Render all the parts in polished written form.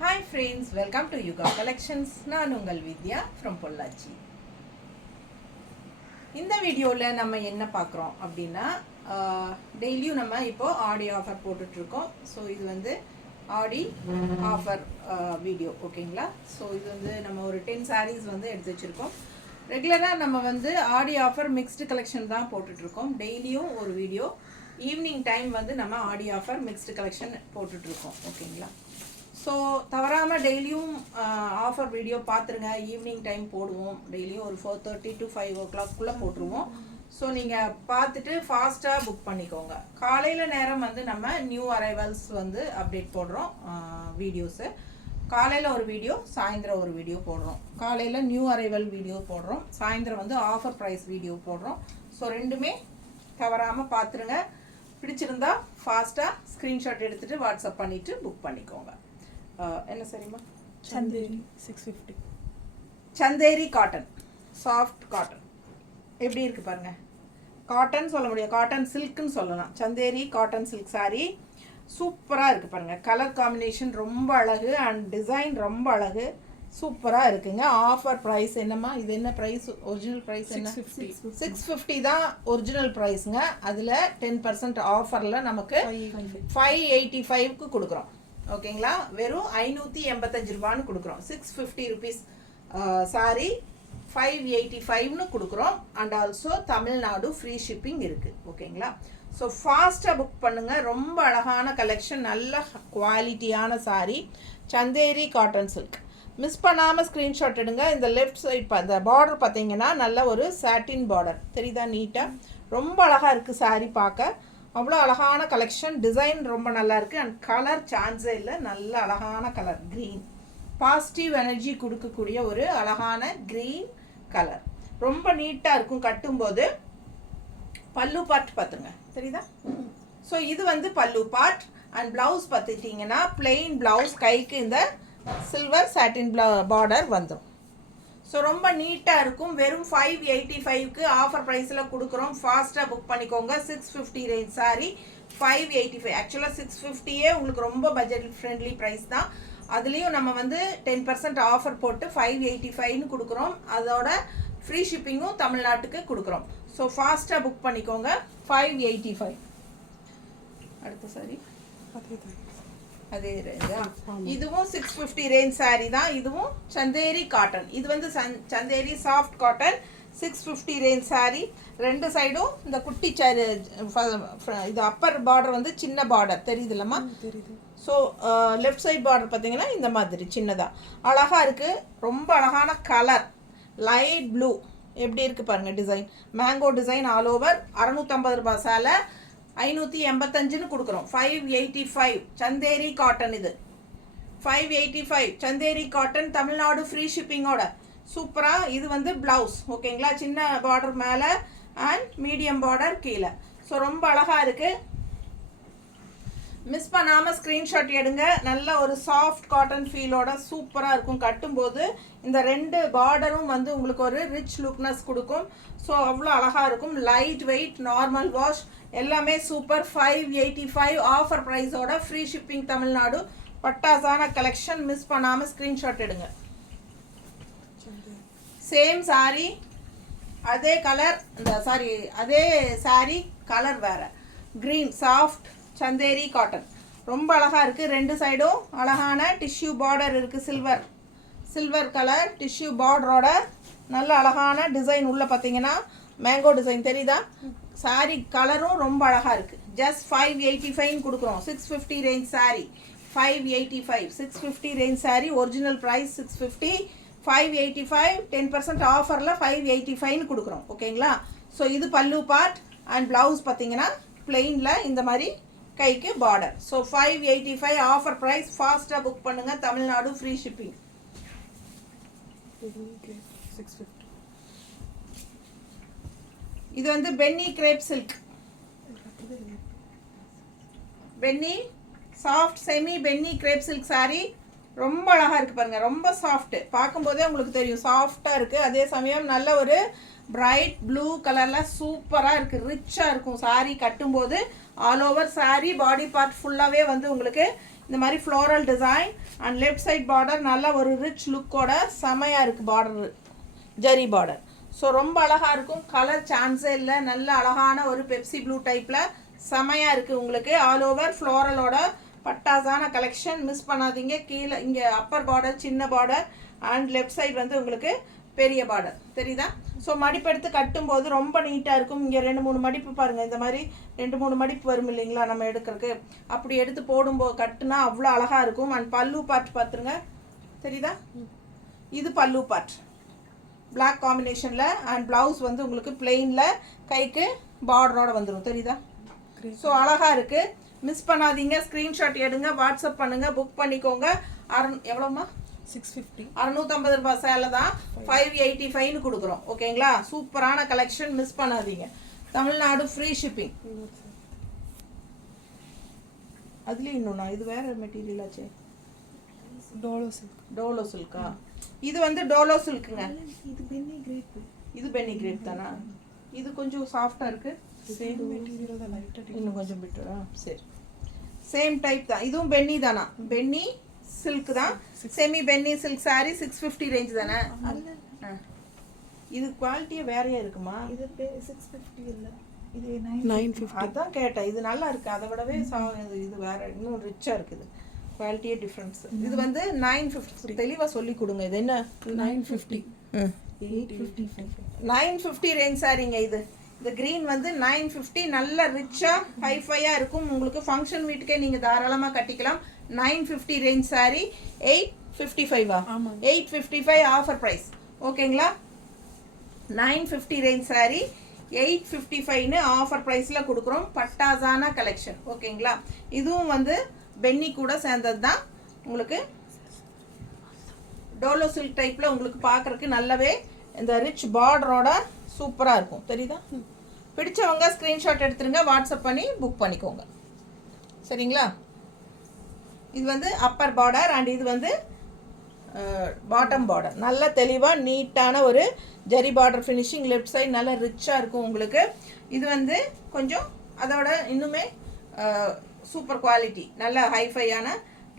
Hi friends, welcome to Yuga Collections. நான் உங்கள் வித்யா from Pollachi. இந்த வீடியோவில் நம்ம என்ன பார்க்குறோம் அப்படின்னா டெய்லியும் நம்ம இப்போ ஆடி ஆஃபர் போட்டுட்ருக்கோம். ஸோ இது வந்து ஆடி ஆஃபர் வீடியோ ஓகேங்களா. ஸோ இது வந்து நம்ம ஒரு 10 sarees வந்து எடுத்து வச்சுருக்கோம். ரெகுலராக நம்ம வந்து ஆடி ஆஃபர் மிக்ஸ்டு கலெக்ஷன் தான் போட்டுட்ருக்கோம். டெய்லியும் ஒரு வீடியோ, ஈவினிங் டைம் வந்து நம்ம ஆடி ஆஃபர் மிக்ஸ்டு கலெக்ஷன் போட்டுட்ருக்கோம் ஓகேங்களா. ஸோ தவறாமல் டெய்லியும் ஆஃபர் வீடியோ பார்த்துருங்க. ஈவினிங் டைம் போடுவோம். டெய்லியும் ஒரு 4:30 to 5 o'clock போட்டுருவோம். ஸோ நீங்கள் பார்த்துட்டு ஃபாஸ்ட்டாக புக் பண்ணிக்கோங்க. காலையில் நேரம் வந்து நம்ம நியூ அரைவல்ஸ் வந்து அப்டேட் போடுறோம் வீடியோஸு. காலையில் ஒரு வீடியோ, சாயந்தரம் ஒரு வீடியோ போடுறோம். காலையில் நியூ அரைவல் வீடியோ போடுறோம், சாயந்தரம் வந்து ஆஃபர் ப்ரைஸ் வீடியோ போடுறோம். ஸோ ரெண்டுமே தவறாமல் பார்த்துருங்க. பிடிச்சிருந்தா ஃபாஸ்ட்டாக ஸ்க்ரீன்ஷாட் எடுத்துகிட்டு வாட்ஸ்அப் பண்ணிவிட்டு புக் பண்ணிக்கோங்க. என்ன சரிம்மா? Chanderi 650 Chanderi cotton, soft cotton. எப்படி இருக்குது பாருங்கள். காட்டன் சொல்ல முடியாது, காட்டன் சில்க்குன்னு சொல்லலாம். சந்தேரி காட்டன் சில்க் சாரீ சூப்பராக இருக்குது பாருங்கள். கலர் காம்பினேஷன் ரொம்ப அழகு அண்ட் டிசைன் ரொம்ப அழகு, சூப்பராக இருக்குங்க. ஆஃபர் ப்ரைஸ் என்னம்மா? இது என்ன ப்ரைஸ்? ஒரிஜினல் ப்ரைஸ் என்ன? 650 தான் ஒரிஜினல் ப்ரைஸுங்க. அதில் 10% ஆஃபரில் நமக்கு 585க்கு கொடுக்குறோம் ஓகேங்களா. வெறும் 585 ரூபான்னு கொடுக்குறோம். 650 ருபீஸ் சாரி 585ன்னு கொடுக்குறோம். And also Tamil Nadu free shipping இருக்குது ஓகேங்களா. ஸோ ஃபாஸ்ட்டாக புக் பண்ணுங்கள். ரொம்ப அழகான கலெக்ஷன், நல்ல குவாலிட்டியான sorry, Chanderi cotton silk. Miss பண்ணாமல் ஸ்க்ரீன்ஷாட் எடுங்க. இந்த லெஃப்ட் சைட் இந்த பார்டர் பார்த்தீங்கன்னா நல்ல ஒரு சாட்டின் பார்டர் தெரியுதா, நீட்டாக ரொம்ப அழகாக இருக்குது சாரி பார்க்க. அவ்வளோ அழகான கலெக்ஷன், டிசைன் ரொம்ப நல்லா இருக்குது அண்ட் கலர் சான்ஸே இல்லை. நல்ல அழகான கலர் க்ரீன், பாசிட்டிவ் எனர்ஜி கொடுக்கக்கூடிய ஒரு அழகான க்ரீன் கலர். ரொம்ப நீட்டாக இருக்கும் கட்டும்போது. பல்லு பார்ட் பார்த்துங்க தெரியுதா. ஸோ இது வந்து பல்லு பார்ட் அண்ட் ப்ளவுஸ் பார்த்துட்டிங்கன்னா பிளெயின் ப்ளவுஸ், கைக்கு இந்த சில்வர் சாட்டின் பார்டர் வந்துடும். ஸோ ரொம்ப நீட்டாக இருக்கும். வெறும் 585க்கு ஆஃபர் ப்ரைஸில் கொடுக்குறோம். ஃபாஸ்ட்டாக புக் பண்ணிக்கோங்க. 650 ரேஞ்ச் சாரி 585. ஆக்சுவலாக 650 உங்களுக்கு ரொம்ப பட்ஜெட் ஃப்ரெண்ட்லி ப்ரைஸ் தான். அதுலேயும் நம்ம வந்து 10% ஆஃபர் போட்டு 585ன்னு கொடுக்குறோம். அதோட ஃப்ரீ ஷிப்பிங்கும் தமிழ்நாட்டுக்கு கொடுக்குறோம். ஸோ ஃபாஸ்ட்டாக புக் பண்ணிக்கோங்க. 585. அடுத்த சாரி அதே ரேஞ்சா. இதுவும் 650 ரேஞ்ச் சாரீ தான். இதுவும் சந்தேரி காட்டன். இது வந்து Chanderi soft cotton 650 range sari. ரெண்டு சைடும் இந்த குட்டி இது அப்பர் பார்டர் வந்து சின்ன பார்டர் தெரியுதுல்லம்மா. தெரியுது. ஸோ லெஃப்ட் சைட் பார்டர் பார்த்தீங்கன்னா இந்த மாதிரி சின்னதாக அழகாக இருக்குது. ரொம்ப அழகான கலர் லைட் ப்ளூ. எப்படி இருக்குது பாருங்கள் design. Mango design all over. 650 ரூபாய் சேலை 585ன்னு கொடுக்குறோம். 585 சந்தேரி காட்டன். இது 585 சந்தேரி காட்டன், தமிழ்நாடு ஃப்ரீ ஷிப்பிங்கோட. சூப்பராக. இது வந்து ப்ளவுஸ் ஓகேங்களா. சின்ன பார்டர் மேலே அண்ட் மீடியம் பார்டர் கீழே. ஸோ ரொம்ப அழகாக இருக்குது. மிஸ் பண்ணாமல் ஸ்க்ரீன்ஷாட் எடுங்க. நல்ல ஒரு சாஃப்ட் காட்டன் ஃபீலோட சூப்பராக இருக்கும். கட்டும்போது இந்த ரெண்டு பார்டரும் வந்து உங்களுக்கு ஒரு ரிச் லுக்னஸ் கொடுக்கும். ஸோ அவ்வளோ அழகாக இருக்கும். லைட் வெயிட், நார்மல் வாஷ், எல்லாமே சூப்பர். 585 ஆஃபர் ப்ரைஸோட ஃப்ரீ ஷிப்பிங் தமிழ்நாடு. பட்டாசான கலெக்ஷன். மிஸ் பண்ணாமல் ஸ்க்ரீன்ஷாட் எடுங்க. சேம் சாரி, அதே கலர், இந்த சாரி அதே சாரி கலர் வேறு. க்ரீன் சாஃப்ட் சந்தேரி காட்டன் ரொம்ப அழகாக இருக்குது. ரெண்டு சைடும் அழகான டிஷ்யூ பார்டர் இருக்குது. சில்வர் கலர் டிஷ்யூ பார்டரோட நல்ல அழகான டிசைன். உள்ளே பார்த்தீங்கன்னா மேங்கோ டிசைன் தெரியுதா. சாரி கலரும் ரொம்ப அழகாக இருக்குது. ஜஸ்ட் 585 கொடுக்குறோம். 650 range sorry 585. 650 range sari original price 650. 585 10% ஆஃபரில் 585ன்னு கொடுக்குறோம் ஓகேங்களா. ஸோ இது பல்லு பார்ட் அண்ட் ப்ளவுஸ் பார்த்தீங்கன்னா பிளெயினில் இந்த மாதிரி கைக்கு பார்டர். So 585 offer price. ஃபாஸ்ட்டாக புக் பண்ணுங்கள். Tamil Nadu free shipping. இது வந்து penny crepe silk. Penny soft semi penny crepe silk sari ரொம்ப அழகாக இருக்குது பாருங்கள். ரொம்ப சாஃப்ட்டு, பார்க்கும்போதே உங்களுக்கு தெரியும் சாஃப்டாக இருக்குது. அதே சமயம் நல்ல ஒரு பிரைட் ப்ளூ கலரில் சூப்பராக இருக்குது. ரிச்சாக இருக்கும் சாரீ கட்டும்போது. All over sari body part ஃபுல்லாகவே வந்து உங்களுக்கு இந்த மாதிரி floral design and left side border நல்ல ஒரு ரிச் லுக்கோட செமையாக இருக்குது பார்டர், ஜரி பார்டர். ஸோ ரொம்ப அழகாக இருக்கும், கலர் சான்ஸே இல்லை. நல்ல அழகான ஒரு பெப்சி ப்ளூ டைப்பில் செமையாக இருக்குது உங்களுக்கு. ஆல் ஓவர் ஃப்ளோரலோட பட்டாசான கலெக்ஷன், மிஸ் பண்ணாதீங்க. கீழே இங்கே அப்பர் பார்டர் சின்ன பார்டர் அண்ட் லெஃப்ட் சைடு வந்து உங்களுக்கு பெரிய பார்டர் தெரியுதா. ஸோ மடிப்பு எடுத்து கட்டும்போது ரொம்ப நீட்டாக இருக்கும். இங்கே 2-3 மடிப்பு பாருங்கள், இந்த மாதிரி 2-3 மடிப்பு வரும் இல்லைங்களா நம்ம எடுக்கிறதுக்கு. அப்படி எடுத்து போடும்போது கட்டுனா அவ்வளோ அழகாக இருக்கும். அண்ட் பல்லு பார்ட் பார்த்துருங்க, தெரியுதா. இது பல்லு பார்ட் பிளாக் காம்பினேஷனில். அண்ட் ப்ளவுஸ் வந்து உங்களுக்கு பிளெயினில் கைக்கு பார்டரோட வந்துடும், தெரியுதா. ஸோ அழகாக இருக்குது, மிஸ் பண்ணாதீங்க. ஸ்க்ரீன்ஷாட் எடுங்க, வாட்ஸ்அப் பண்ணுங்கள், புக் பண்ணிக்கோங்க. எவ்வளோம்மா? 650. 650 ரூபாய் சேலை தான், 585ன்னு கொடுக்குறோம். ஓகேங்களா, சூப்பரான கலெக்ஷன், மிஸ் பண்ணாதீங்க. Tamil Nadu free shipping. அதுலேயும் இன்னொன்னா, இது வேறு மெட்டீரியல் ஆச்சு. டோலோ சில்க். டோலோ சில்கா? இது வந்து டோலோ சில்க்குங்க. இது பென்னி கிரேப். இது பென்னி கிரேப் தானா? இது கொஞ்சம் சாஃப்டாக இருக்குது. சேம் மெட்டீரியல் தான், லைட்டாக இன்னும் கொஞ்சம் பெட்டரா? சரி, சேம் டைப் தான். இதுவும் பென்னி தானா? பென்னி சில்க் தான், semi penny silk sari. 650 range தானே? இது குவாலிட்டியே வேறையா இருக்குமா? இது 650 இல்லை, இது 950. அதான் கேட்டேன், இது நல்லா இருக்குது. அதை விடவே இது வேற இன்னும் ரிச்சாக இருக்குது, குவாலிட்டியே டிஃப்ரென்ஸ். இது வந்து 950. தெளிவாக சொல்லி கொடுங்க, இது என்ன? 950. 950 ரேஞ்ச் சாரிங்க இது. இந்த க்ரீன் வந்து 950, நல்ல ரிச்சாக ஹைஃபையாக இருக்கும். உங்களுக்கு ஃபங்க்ஷன் வீட்டுக்கே நீங்கள் தாராளமாக கட்டிக்கலாம். 950 ரேஞ்ச் சாரி. 855 855 offer price. ஓகேங்களா, 950 ரேஞ்ச் சாரி 855ன்னு ஆஃபர் ப்ரைஸில் கொடுக்குறோம். பட்டாசான கலெக்ஷன். ஓகேங்களா, இதுவும் வந்து பென்னி கூட சேர்ந்தது தான். உங்களுக்கு டோலோ சில்க் டைப்பில் உங்களுக்கு பார்க்குறதுக்கு நல்லாவே இந்த ரிச் பார்டரோட சூப்பராக இருக்கும், தெரியுதா. பிடிச்சவங்க ஸ்க்ரீன்ஷாட் எடுத்துருங்க, வாட்ஸ்அப் பண்ணி புக் பண்ணிக்கோங்க, சரிங்களா. இது வந்து அப்பர் பார்டர் அண்ட் இது வந்து பாட்டம் பார்டர். நல்ல தெளிவாக நீட்டான ஒரு zari border finishing. Left side நல்ல ரிச்சாக இருக்கும் உங்களுக்கு. இது வந்து கொஞ்சம் அதோட இன்னுமே சூப்பர் குவாலிட்டி, நல்ல ஹைஃபையான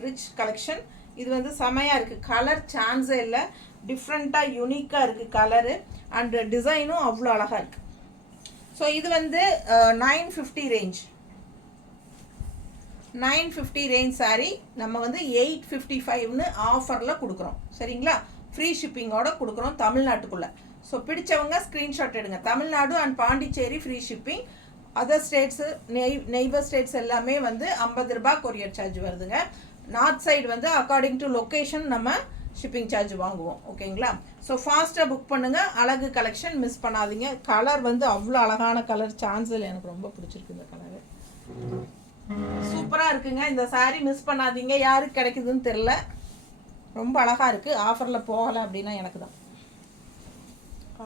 ரிச் கலெக்ஷன். இது வந்து செமையாக இருக்குது, கலர் சான்ஸே இல்லை, டிஃப்ரெண்ட்டாக யூனிக்காக இருக்குது கலரு அண்ட் டிசைனும் அவ்வளோ அழகாக இருக்குது. ஸோ இது வந்து 950 ரேஞ்ச். 950 ரேஞ்ச் சாரி நம்ம வந்து 855ன்னு ஆஃபரில் கொடுக்குறோம், சரிங்களா. ஃப்ரீ ஷிப்பிங்கோட கொடுக்குறோம் தமிழ்நாட்டுக்குள்ளே. ஸோ பிடிச்சவங்க ஸ்க்ரீன்ஷாட் எடுங்க. Tamil Nadu and Pondicherry free shipping. Other States neighbour states எல்லாமே வந்து 50 ரூபாய் கொரியர் சார்ஜ் வருதுங்க. நார்த் சைடு வந்து அக்கார்டிங் டு லொக்கேஷன் நம்ம ஷிப்பிங் சார்ஜ் வாங்குவோம், ஓகேங்களா. ஸோ ஃபாஸ்ட்டாக புக் பண்ணுங்கள். அழகு கலெக்ஷன், மிஸ் பண்ணாதீங்க. கலர் வந்து அவ்வளோ அழகான கலர், சான்ஸ் இல்லை, எனக்கு ரொம்ப பிடிச்சிருக்கு இந்த கலரு, சூப்பராக இருக்குங்க. இந்த சாரீ மிஸ் பண்ணாதீங்க, யாருக்கு கிடைக்குதுன்னு தெரில, ரொம்ப அழகாக இருக்குது. ஆஃபரில் போகலை அப்படின்னா எனக்கு தான்.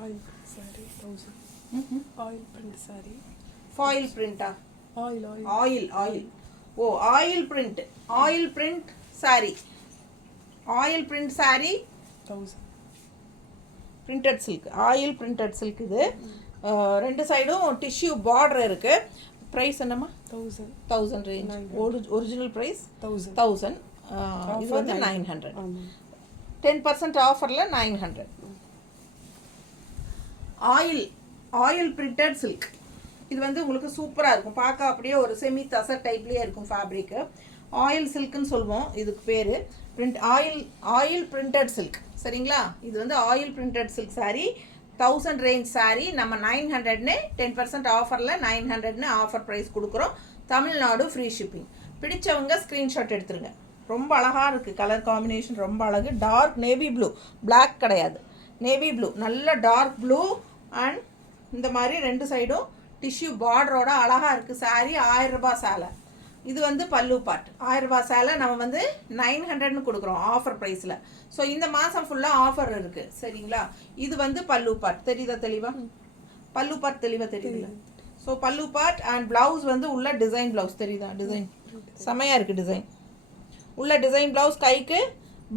Oil sari 1000. Oil print sari. Foil பிரிண்டா? ஆயில் ஆயில் ஆயில் ஓ, oil print. Oil print sari. Oil print sari 1000. Printed silk, oil printed silk. இது ரெண்டு சைடும் டிஷ்யூ பார்டர் இருக்குது. ப்ரைஸ் என்னம்மா? 1000 ரேஞ்ச். Original price 1000. இது வந்து 900. 10% ஆஃபரில் 900. Oil printed silk. இது வந்து உங்களுக்கு சூப்பராக இருக்கும், பார்க்க அப்படியே ஒரு செமி தசர் டைப்லேயே இருக்கும் ஃபேப்ரிக்கு. ஆயில் சில்க்குன்னு சொல்லுவோம் இதுக்கு பேர். ஆயில் பிரிண்டட் சில்க், சரிங்களா. இது வந்து oil printed silk sari. 1000 range sari நம்ம 900ன்னு 10% ஆஃபரில் 900ன்னு ஆஃபர் ப்ரைஸ் கொடுக்குறோம். Tamil Nadu free shipping. பிடிச்சவங்க ஸ்க்ரீன்ஷாட் எடுத்துருங்க. ரொம்ப அழகாக இருக்குது, கலர் காம்பினேஷன் ரொம்ப அழகு. டார்க் நேவி ப்ளூ, பிளாக் கிடையாது, நேவி ப்ளூ, நல்ல டார்க் ப்ளூ அண்ட் இந்த மாதிரி ரெண்டு சைடும் டிஷ்யூ பார்டரோட அழகாக இருக்குது. சாரீ 1000 ரூபாய் சேலை. இது வந்து பல்லு பார்ட். 1000 ரூபாய் சேலை நம்ம வந்து 900ன்னு கொடுக்குறோம் ஆஃபர் ப்ரைஸில். ஸோ இந்த மாதம் ஃபுல்லாக ஆஃபர் இருக்குது, சரிங்களா. இது வந்து பல்லு பார்ட், தெரியுதா தெளிவாக? பல்லு பார்ட் தெளிவாக தெரியுதுல்ல. ஸோ பல்லு பார்ட் அண்ட் ப்ளவுஸ் வந்து உள்ள டிசைன் ப்ளவுஸ், தெரியுதா? டிசைன் செமையாக இருக்குது. டிசைன் உள்ள டிசைன் ப்ளவுஸ், கைக்கு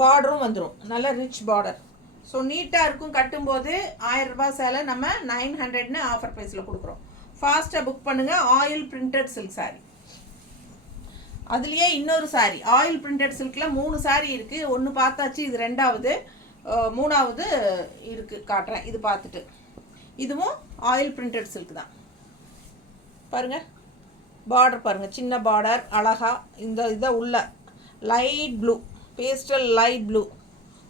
பார்டரும் வந்துடும், நல்ல ரிச் பார்டர். ஸோ நீட்டாக இருக்கும். கட்டும்போது 1000 ரூபாய் சேலை நம்ம 900ன்னு ஆஃபர் ப்ரைஸில் கொடுக்குறோம். ஃபாஸ்ட்டாக புக் பண்ணுங்கள். Oil printed silk sari. அதுலேயே இன்னொரு saree ஆயில் பிரிண்டட் சில்கில் 3 saree இருக்குது. ஒன்று பார்த்தாச்சு, இது ரெண்டாவது. மூணாவது இருக்குது, காட்டுறேன். இது பார்த்துட்டு இதுவும் ஆயில் பிரிண்டட் சில்க் தான். பாருங்கள் பார்டர் பாருங்கள், சின்ன பார்டர் அழகா. இந்த இதை உள்ள light blue, pastel light blue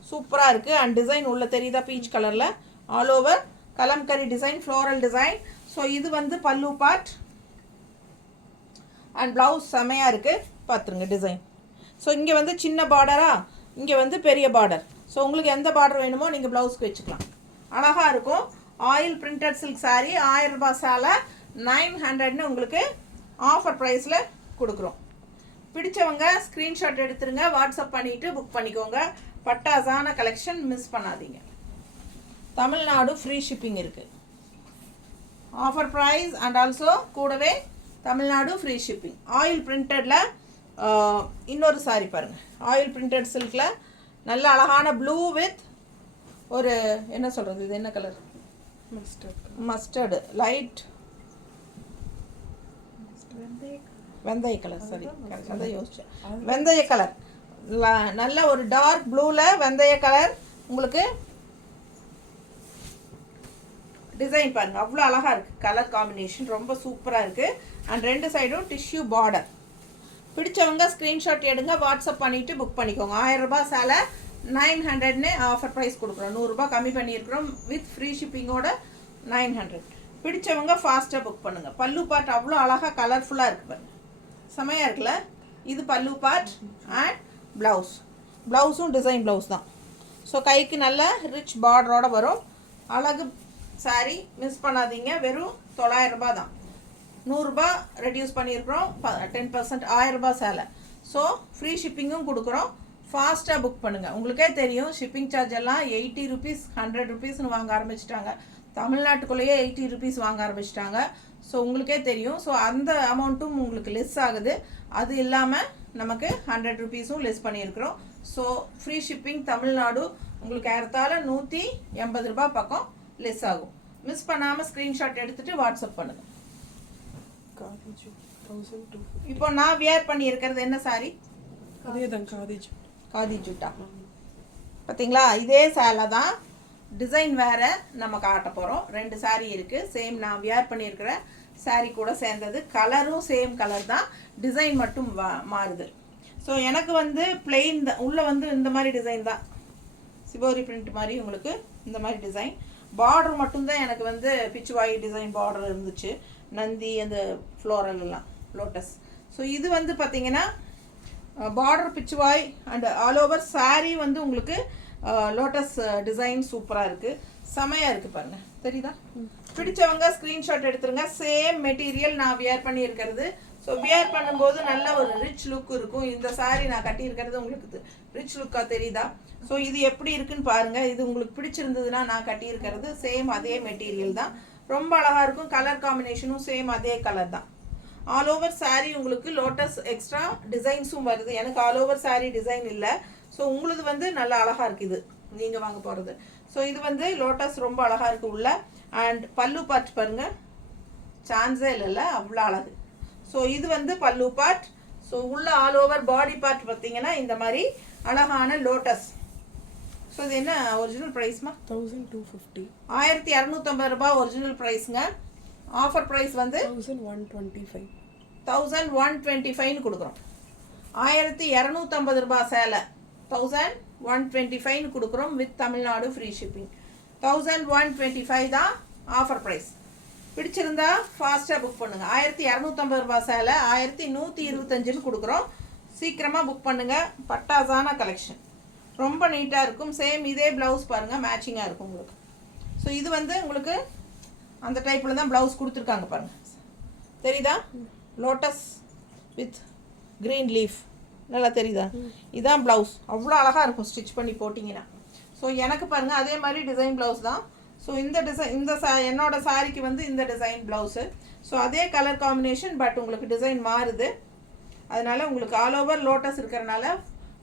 சூப்பராக இருக்குது. அண்ட் டிசைன் உள்ள தெரியுதா, பீச் கலரில் all over kalamkari design, floral design. So இது வந்து பல்லு பார்ட் அண்ட் ப்ளவுஸ் செமையாக இருக்குது. பார்த்துருங்க டிசைன். ஸோ இங்கே வந்து சின்ன பார்டரா, இங்கே வந்து பெரிய பார்டர். ஸோ உங்களுக்கு எந்த பார்டர் வேணுமோ நீங்கள் ப்ளவுஸ்க்கு வச்சுக்கலாம். அழகாக இருக்கும். ஆயில் பிரிண்டட் சில்க் saree 1000 ரூபாய் சேலை 900ன்னு உங்களுக்கு ஆஃபர் ப்ரைஸில் கொடுக்குறோம். பிடிச்சவங்க ஸ்க்ரீன்ஷாட் எடுத்துருங்க, வாட்ஸ்அப் பண்ணிவிட்டு புக் பண்ணிக்கோங்க. பட்டாசான கலெக்ஷன் மிஸ் பண்ணாதீங்க. தமிழ்நாடு ஃப்ரீ ஷிப்பிங் இருக்குது. ஆஃபர் ப்ரைஸ் அண்ட் ஆல்சோ கூடவே தமிழ்நாடு ஃப்ரீ ஷிப்பிங். ஆயில் பிரிண்டடில் இன்னொரு saree பாருங்கள். ஆயில் பிரிண்டட் சில்கில் நல்ல அழகான ப்ளூ வித் ஒரு என்ன சொல்கிறது, இது என்ன கலர், மஸ்டர்டு லைட் வெந்தய கலர். சரி, அதான் யோசிச்சேன். வெந்தய கலர், நல்ல ஒரு டார்க் ப்ளூவில் வெந்தய கலர். உங்களுக்கு டிசைன் பாருங்கள், அவ்வளோ அழகாக இருக்குது. கலர் காம்பினேஷன் ரொம்ப சூப்பராக இருக்குது. அண்ட் ரெண்டு சைடும் டிஷ்யூ பார்டர். பிடிச்சவங்க ஸ்க்ரீன்ஷாட் எடுங்க, வாட்ஸ்அப் பண்ணிவிட்டு புக் பண்ணிக்கோங்க. 1000 ரூபாய் சேலை 900ன்னு ஆஃபர் ப்ரைஸ் கொடுக்குறோம். 100 ரூபாய் கம்மி பண்ணியிருக்கிறோம் வித் ஃப்ரீ ஷிப்பிங்கோட 900. பிடிச்சவங்க ஃபாஸ்ட்டாக புக் பண்ணுங்கள். பல்லு பார்ட் அவ்வளோ அழகாக கலர்ஃபுல்லாக இருக்குது பாருங்கள், செமையாக இருக்குல்ல. இது பல்லு பார்ட் அண்ட் ப்ளவுஸ். ப்ளவுஸும் டிசைன் ப்ளவுஸ் தான். ஸோ கைக்கு நல்ல ரிச் பார்டரோடு வரும். அழகு saree மிஸ் பண்ணாதீங்க. வெறும் 900 ரூபாய் தான். 100 ரூபாய் ரெடியூஸ் பண்ணியிருக்கிறோம், 10%. 1000 ரூபாய் சேலை. ஸோ ஃப்ரீ ஷிப்பிங்கும் கொடுக்குறோம். ஃபாஸ்ட்டாக புக் பண்ணுங்கள். உங்களுக்கே தெரியும் ஷிப்பிங் சார்ஜ் எல்லாம் 80 rupees 100 rupeesனு வாங்க ஆரம்பிச்சிட்டாங்க. தமிழ்நாட்டுக்குள்ளேயே 80 rupees வாங்க ஆரம்பிச்சிட்டாங்க. ஸோ உங்களுக்கே தெரியும். ஸோ அந்த அமௌண்ட்டும் உங்களுக்கு லெஸ் ஆகுது. அது இல்லாமல் நமக்கு 100 rupeesம் லெஸ் பண்ணியிருக்கிறோம். ஸோ ஃப்ரீ ஷிப்பிங் தமிழ்நாடு உங்களுக்கு ஏறத்தாழ 180 ரூபாய் பக்கம் லெஸ் ஆகும். மிஸ் பண்ணாமல் ஸ்க்ரீன்ஷாட் எடுத்துகிட்டு வாட்ஸ்அப் பண்ணுங்கள். இப்போ நான் வியர் பண்ணியிருக்கிறது என்ன சாரி, காதி ஜூட்டா. பார்த்தீங்களா, இதே சேலை தான், டிசைன் வேறு நம்ம காட்ட போகிறோம். 2 saree இருக்குது. சேம் நான் வியர் பண்ணியிருக்கிற saree கூட சேர்ந்தது. கலரும் சேம் கலர் தான், டிசைன் மட்டும் மாறுது. ஸோ எனக்கு வந்து பிளெயின் தான், உள்ளே வந்து இந்த மாதிரி டிசைன் தான், சிபோரி பிரிண்ட் மாதிரி உங்களுக்கு இந்த மாதிரி டிசைன். பார்டர் மட்டும்தான் எனக்கு வந்து பிச்சுவாய் டிசைன் பார்டர் இருந்துச்சு, நந்தி அந்த ஃப்ளோரல் எல்லாம் லோட்டஸ். ஸோ இது வந்து பார்த்தீங்கன்னா border pichwai and all over saree வந்து உங்களுக்கு லோட்டஸ் டிசைன் சூப்பராக இருக்குது, செமையாக இருக்குது பாருங்கள், தெரியுதா. பிடிச்சவங்க ஸ்க்ரீன்ஷாட் எடுத்துருங்க. சேம் மெட்டீரியல் நான் வியர் பண்ணியிருக்கிறது. ஸோ வியர் பண்ணும்போது நல்ல ஒரு ரிச் லுக் இருக்கும். இந்த saree நான் கட்டியிருக்கிறது உங்களுக்கு ரிச் லுக்காக தெரியுதா. ஸோ இது எப்படி இருக்குன்னு பாருங்கள். இது உங்களுக்கு பிடிச்சிருந்ததுன்னா நான் கட்டியிருக்கிறது சேம் அதே மெட்டீரியல் தான், ரொம்ப அழகாக இருக்கும். கலர் காம்பினேஷனும் சேம் அதே கலர் தான். ஆல் ஓவர் saree உங்களுக்கு லோட்டஸ் எக்ஸ்ட்ரா டிசைன்ஸும் வருது. எனக்கு ஆல் ஓவர் saree டிசைன் இல்லை. ஸோ உங்களுது வந்து நல்லா அழகாக இருக்குது, நீங்கள் வாங்க போகிறது. ஸோ இது வந்து லோட்டஸ் ரொம்ப அழகாக இருக்குது உள்ள. அண்ட் பல்லு பார்ட் பாருங்கள், சான்ஸே இல்லைல்ல, அவ்வளோ அழகு. ஸோ இது வந்து பல்லு பார்ட். ஸோ உள்ள ஆல் ஓவர் பாடி பார்ட் பார்த்தீங்கன்னா இந்த மாதிரி அழகான லோட்டஸ். ஸோ இது என்ன ஒரிஜினல் ப்ரைஸ்மா? 1250. 1250 ரூபாய் ஒரிஜினல் ப்ரைஸுங்க. ஆஃபர் ப்ரைஸ் வந்து 1125. 1125ன்னு கொடுக்குறோம். 1250 ரூபாய் சேலை 1125ன்னு கொடுக்குறோம் வித் தமிழ்நாடு ஃப்ரீ ஷிப்பிங். 1125 தான் ஆஃபர் ப்ரைஸ். பிடிச்சிருந்தா ஃபாஸ்ட்டாக புக் பண்ணுங்கள். 1250 ரூபாய் சேலை 1125ன்னு கொடுக்குறோம். சீக்கிரமாக புக் பண்ணுங்கள். பட்டாசான கலெக்ஷன், ரொம்ப நீட்டாக இருக்கும். சேம் இதே ப்ளவுஸ் பாருங்கள், மேட்சிங்காக இருக்கும் உங்களுக்கு. ஸோ இது வந்து உங்களுக்கு அந்த டைப்பில் தான் ப்ளவுஸ் கொடுத்துருக்காங்க பாருங்கள், தெரியுதா. லோட்டஸ் வித் க்ரீன் லீஃப், நல்லா தெரியுதா. இதுதான் ப்ளவுஸ், அவ்வளோ அழகாக இருக்கும் ஸ்டிச் பண்ணி போட்டிங்கன்னா. ஸோ எனக்கு பாருங்கள் அதே மாதிரி டிசைன் ப்ளவுஸ் தான். ஸோ இந்த டிசைன் என்னோடய சாரிக்கு வந்து இந்த டிசைன் ப்ளவுஸு. ஸோ அதே கலர் காம்பினேஷன், பட் உங்களுக்கு டிசைன் மாறுது. அதனால் உங்களுக்கு ஆல் ஓவர் லோட்டஸ் இருக்கிறனால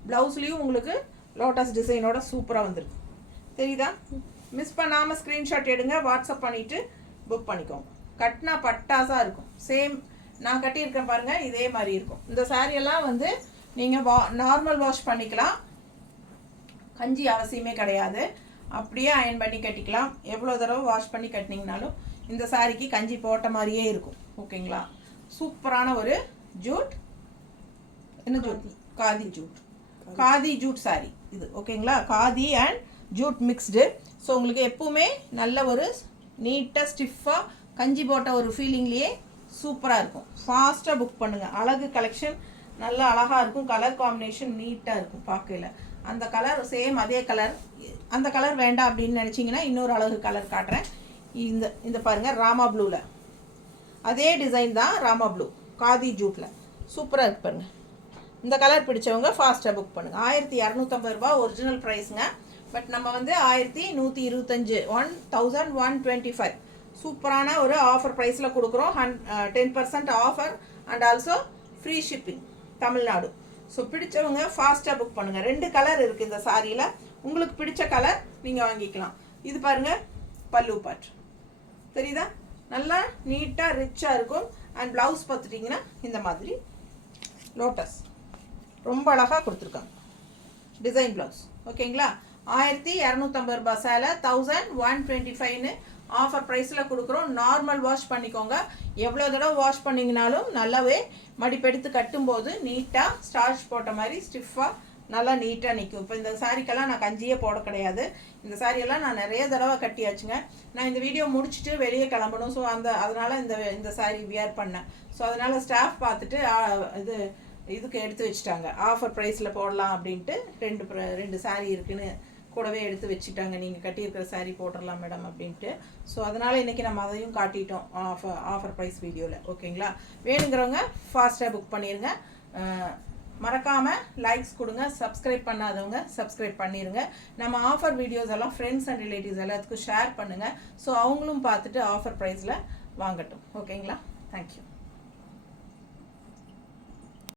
ப்ளவுஸ்லேயும் உங்களுக்கு லோட்டஸ் டிசைனோட சூப்பராக வந்துருக்கு, தெரியுதா. மிஸ் பண்ணாமல் ஸ்க்ரீன்ஷாட் எடுங்க, வாட்ஸ்அப் பண்ணிவிட்டு புக் பண்ணிக்கோங்க. கட்டினா பட்டாசாக இருக்கும். சேம் நான் கட்டியிருக்கேன் பாருங்கள், இதே மாதிரி இருக்கும். இந்த சாரியெல்லாம் வந்து நீங்கள் நார்மல் வாஷ் பண்ணிக்கலாம், கஞ்சி அவசியமே கிடையாது. அப்படியே அயன் பண்ணி கட்டிக்கலாம். எவ்வளோ தடவை வாஷ் பண்ணி கட்டினீங்கனாலும் இந்த சாரிக்கு கஞ்சி போட்ட மாதிரியே இருக்கும். ஓகேங்களா? சூப்பரான ஒரு ஜூட், என்ன jute? Khadi jute. Khadi jute sari இது. ஓகேங்களா? Khadi and jute mixed. So உங்களுக்கு எப்பவுமே நல்ல ஒரு நீட்டாக ஸ்டிஃபாக கஞ்சி போட்ட ஒரு ஃபீலிங்லேயே சூப்பராக இருக்கும். ஃபாஸ்ட்டாக புக் பண்ணுங்கள். அழகு கலெக்ஷன் நல்லா அழகாக இருக்கும். கலர் காம்பினேஷன் நீட்டாக இருக்கும் பார்க்கல. அந்த கலர் சேம் அதே கலர். அந்த கலர் வேண்டாம் அப்படின்னு நினச்சிங்கன்னா இன்னொரு அழகு கலர் காட்டுறேன். இந்த பாருங்கள், ராமா ப்ளூவில் அதே டிசைன் தான். ராமா ப்ளூ காதி ஜூட்டில் சூப்பராக இருக்கு பாருங்கள். இந்த கலர் பிடிச்சவங்க ஃபாஸ்ட்டாக புக் பண்ணுங்கள். 1250 ரூபா ஒரிஜினல் ப்ரைஸுங்க. பட் நம்ம வந்து 1125 1125 சூப்பரான ஒரு ஆஃபர் ப்ரைஸில் கொடுக்குறோம். 10% offer and also free shipping Tamil Nadu. So பிடிச்சவங்க ஃபாஸ்ட்டாக புக் பண்ணுங்கள். 2 கலர் இருக்குது இந்த சாரியில். உங்களுக்கு பிடிச்ச கலர் நீங்கள் வாங்கிக்கலாம். இது பாருங்கள், பல்லு பாட் தெரியுதா? நல்லா நீட்டாக ரிச்சாக இருக்கும். அண்ட் ப்ளவுஸ் பார்த்துட்டிங்கன்னா இந்த மாதிரி லோட்டஸ் ரொம்ப அழகாக கொடுத்துருக்காங்க டிசைன் ப்ளவுஸ். ஓகேங்களா? 1250 ரூபா சேலை 1125ன்னு ஆஃபர் ப்ரைஸில் கொடுக்குறோம். நார்மல் வாஷ் பண்ணிக்கோங்க. எவ்வளோ தடவை வாஷ் பண்ணிங்கனாலும் நல்லாவே மடிப்பெடுத்து கட்டும்போது நீட்டாக ஸ்டார்ச் போட்ட மாதிரி ஸ்டிஃபாக நல்லா நீட்டாக நிற்கும். இப்போ இந்த சாரிக்கெல்லாம் நான் கஞ்சியே போட கிடையாது. இந்த சாரியெல்லாம் நான் நிறைய தடவை கட்டியாச்சுங்க. நான் இந்த வீடியோ முடிச்சுட்டு வெளியே கிளம்பணும். ஸோ அதனால் இந்த சாரி வியர் பண்ணேன். ஸோ அதனால் ஸ்டாஃப் பார்த்துட்டு இதுக்கு எடுத்து வச்சுட்டாங்க. ஆஃபர் ப்ரைஸில் போடலாம் அப்படின்ட்டு 2 சாரி இருக்குன்னு கூடவே எடுத்து வச்சுட்டாங்க. நீங்கள் கட்டியிருக்கிற சாரீ போட்டுடலாம் மேடம் அப்படின்ட்டு. ஸோ அதனால் இன்றைக்கி நம்ம அதையும் காட்டிட்டோம் ஆஃபர் ப்ரைஸ் வீடியோவில். ஓகேங்களா? வேணுங்கிறவங்க ஃபாஸ்ட்டாக புக் பண்ணிடுங்க. மறக்காமல் லைக்ஸ் கொடுங்க. சப்ஸ்கிரைப் பண்ணாதவங்க சப்ஸ்கிரைப் பண்ணிடுங்க. நம்ம ஆஃபர் வீடியோஸ் எல்லாம் ஃப்ரெண்ட்ஸ் அண்ட் ரிலேட்டிவ்ஸ் எல்லாத்துக்கும் ஷேர் பண்ணுங்கள். ஸோ அவங்களும் பார்த்துட்டு ஆஃபர் ப்ரைஸில் வாங்கட்டும். ஓகேங்களா? தேங்க்யூ.